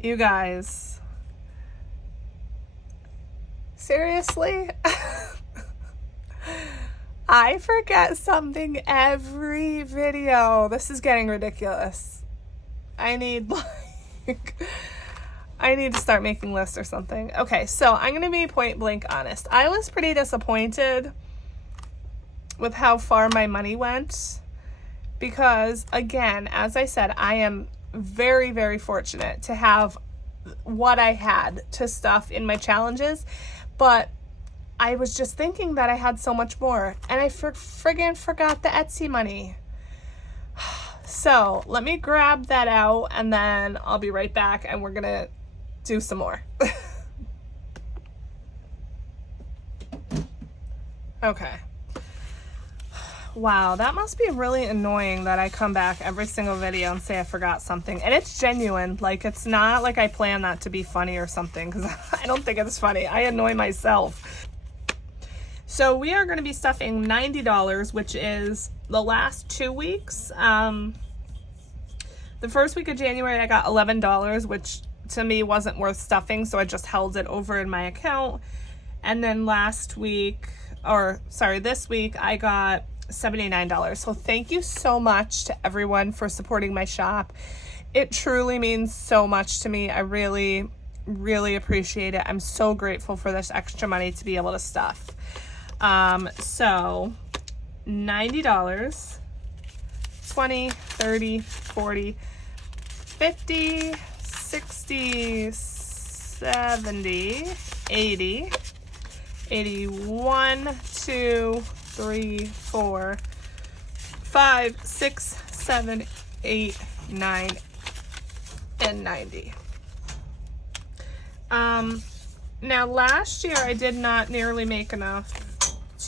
You guys, seriously? I forget something every video. This is getting ridiculous. I need to start making lists or something. Okay, so I'm going to be point blank honest. I was pretty disappointed with how far my money went because, again, as I said, I am very, very fortunate to have what I had to stuff in my challenges, but I was just thinking that I had so much more, and I friggin' forgot the Etsy money. So let me grab that out, and then I'll be right back, and we're gonna do some more. Okay. Wow, that must be really annoying that I come back every single video and say I forgot something. And it's genuine. Like, it's not like I plan that to be funny or something, because I don't think it's funny. I annoy myself. So we are going to be stuffing $90, which is the last 2 weeks. The first week of January, I got $11, which to me wasn't worth stuffing, so I just held it over in my account. And then this week, I got $79. So thank you so much to everyone for supporting my shop. It truly means so much to me. I really, really appreciate it. I'm so grateful for this extra money to be able to stuff. So $90, 20, 30, 40, 50, 60, 70, 80, 81, 2, 3, 4, 5, 6, 7, 8, 9, and 90. Now last year I did not nearly make enough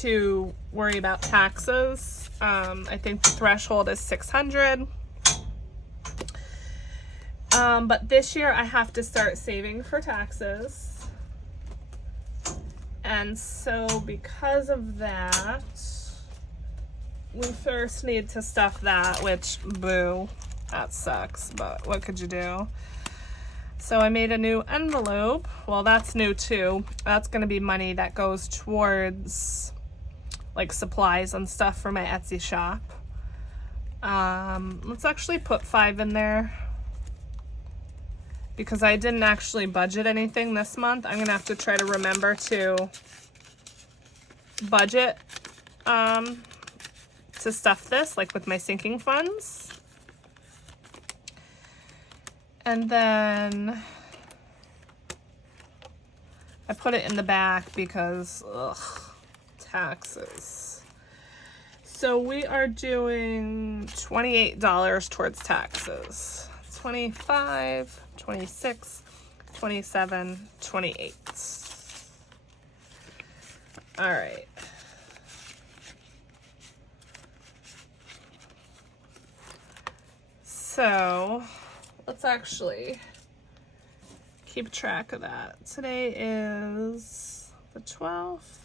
to worry about taxes. I think the threshold is 600. But this year I have to start saving for taxes. And so because of that, we first need to stuff that, which, boo, that sucks, but what could you do? So I made a new envelope. Well, that's new too. That's going to be money that goes towards like supplies and stuff for my Etsy shop. Let's actually put 5 in there because I didn't actually budget anything this month. I'm going to have to try to remember to budget to stuff this, like with my sinking funds. And then I put it in the back because, taxes. So we are doing $28 towards taxes. 25, 26, 27, 28. All right. So let's actually keep track of that. Today is the 12th.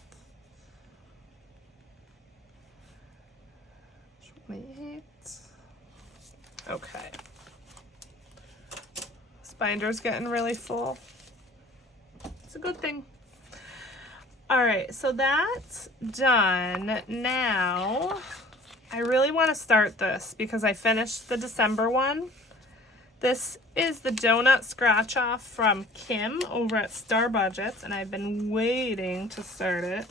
28. Okay. This binder's getting really full. It's a good thing. All right, so that's done. Now, I really want to start this because I finished the December one. This is the donut scratch off from Kim over at Star Budgets, and I've been waiting to start it.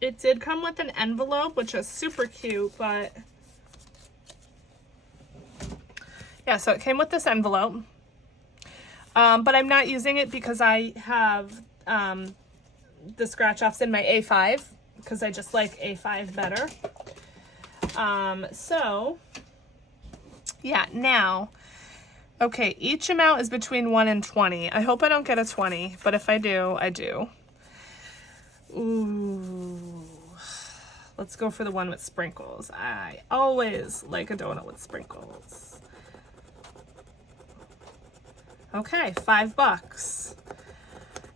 It did come with an envelope, which is super cute, but yeah, so it came with this envelope. But I'm not using it because I have the scratch offs in my A5 because I just like A5 better. So yeah, now, okay, each amount is between 1 and 20. I hope I don't get a 20, but if I do, I do. Ooh, let's go for the one with sprinkles. I always like a donut with sprinkles. Okay, $5.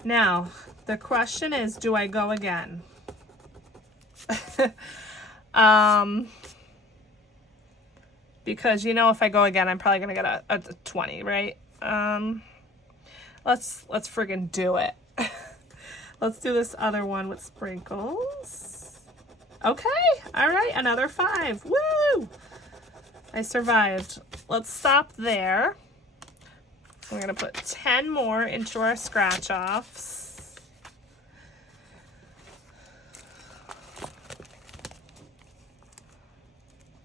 Now, the question is, do I go again? because you know if I go again, I'm probably gonna get a 20, right? Let's friggin' do it. Let's do this other one with sprinkles. Okay, all right, another 5. Woo! I survived. Let's stop there. We're gonna put 10 more into our scratch offs.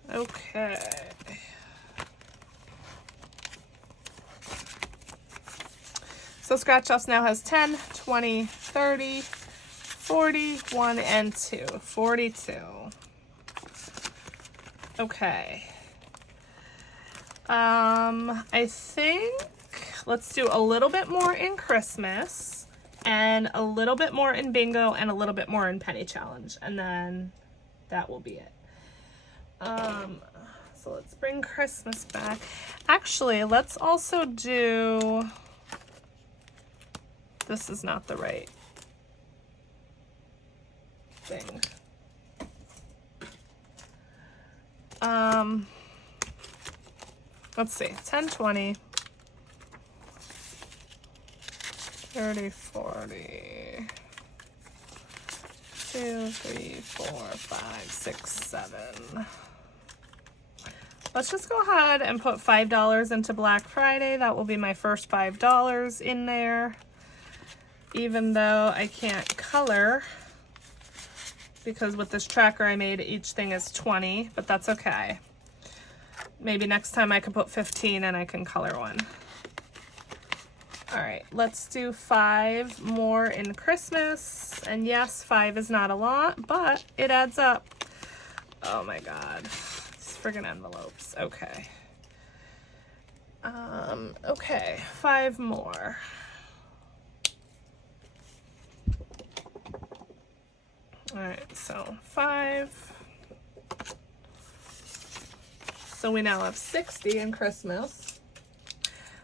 Okay. So scratch offs now has 10, 20, 30, 40, 1, and 2. 42. Okay. I think let's do a little bit more in Christmas and a little bit more in bingo and a little bit more in penny challenge, and then that will be it. So let's bring Christmas back. Actually, let's also do, this is not the right thing. Let's see, 10, 20, 30, 40, 2, 3, 4, 5, 6, 7. Let's just go ahead and put $5 into Black Friday. That will be my first $5 in there, even though I can't color, because with this tracker I made, each thing is 20, but that's okay. Maybe next time I can put 15 and I can color one. All right, let's do 5 more in Christmas. And yes, 5 is not a lot, but it adds up. Oh my God, these friggin' envelopes. Okay. Okay, 5 more. All right, so 5. So we now have 60 in Christmas.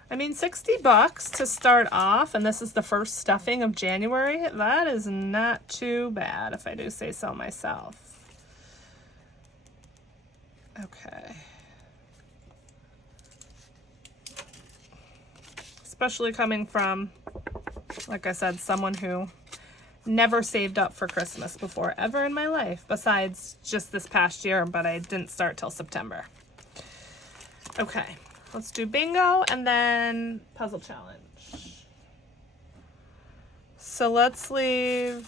I mean, $60 to start off, and this is the first stuffing of January. That is not too bad, if I do say so myself. Okay. Especially coming from, like I said, someone who never saved up for Christmas before ever in my life, besides just this past year, but I didn't start till September. Okay, let's do bingo and then puzzle challenge. So let's leave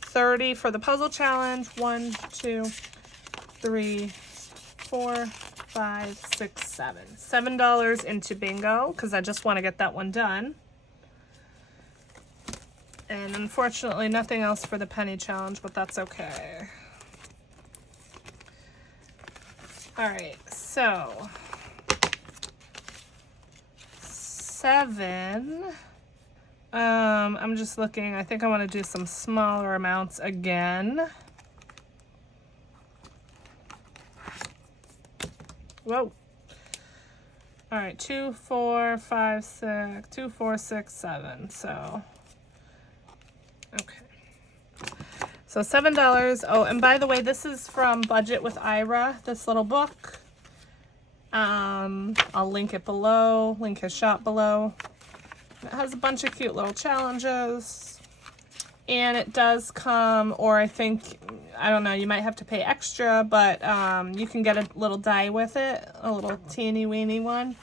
30 for the puzzle challenge. 1, 2, 3, 4, 5, 6, 7. $7 into bingo because I just want to get that one done. And unfortunately, nothing else for the penny challenge, but that's okay. All right, so 7. I'm just looking. I think I want to do some smaller amounts again. Whoa. All right, 2, 4, 5, 6, 2, 4, 6, 7. So, okay. So $7. Oh, and by the way, this is from Budget with Ira, this little book. I'll link it below, link his shop below. It has a bunch of cute little challenges. And it does come, or I think, I don't know, you might have to pay extra, but you can get a little die with it, a little teeny weeny one.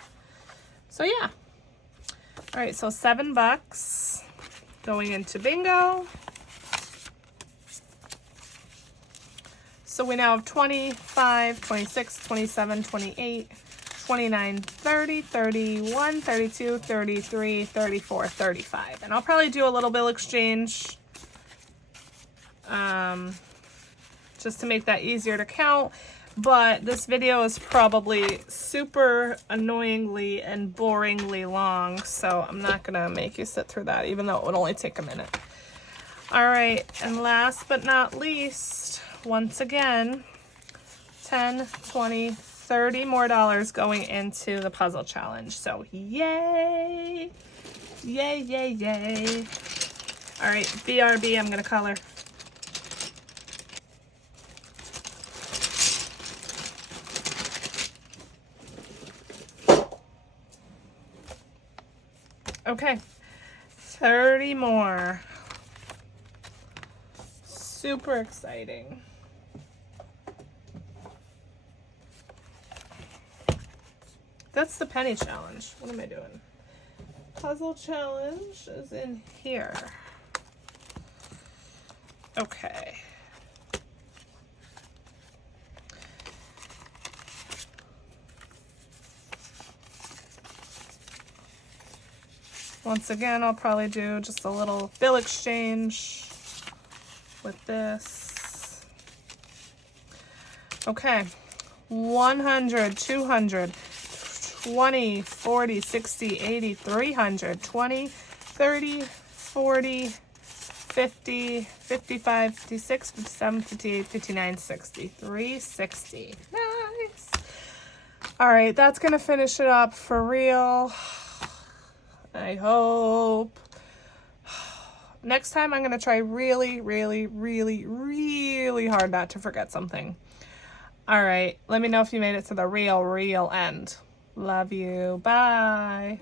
So yeah. All right, so $7 going into bingo. So we now have 25, 26, 27, 28, 29, 30, 31, 32, 33, 34, 35. And I'll probably do a little bill exchange just to make that easier to count. But this video is probably super annoyingly and boringly long, so I'm not gonna make you sit through that, even though it would only take a minute. All right, and last but not least, once again, 10, 20, 30 more dollars going into the puzzle challenge. So yay, yay, yay, yay. All right, BRB, I'm gonna color. Okay, 30 more. Super exciting. That's the penny challenge. What am I doing? Puzzle challenge is in here. Okay. Once again, I'll probably do just a little bill exchange with this. Okay, 100, 200, 20, 40, 60, 80, 300, 20, 30, 40, 50, 55, 56, 57, 58, 59, 60, 360. Nice. All right, that's gonna finish it up for real. I hope. Next time I'm gonna try really, really, really, really hard not to forget something. All right, let me know if you made it to the real end. Love you. Bye.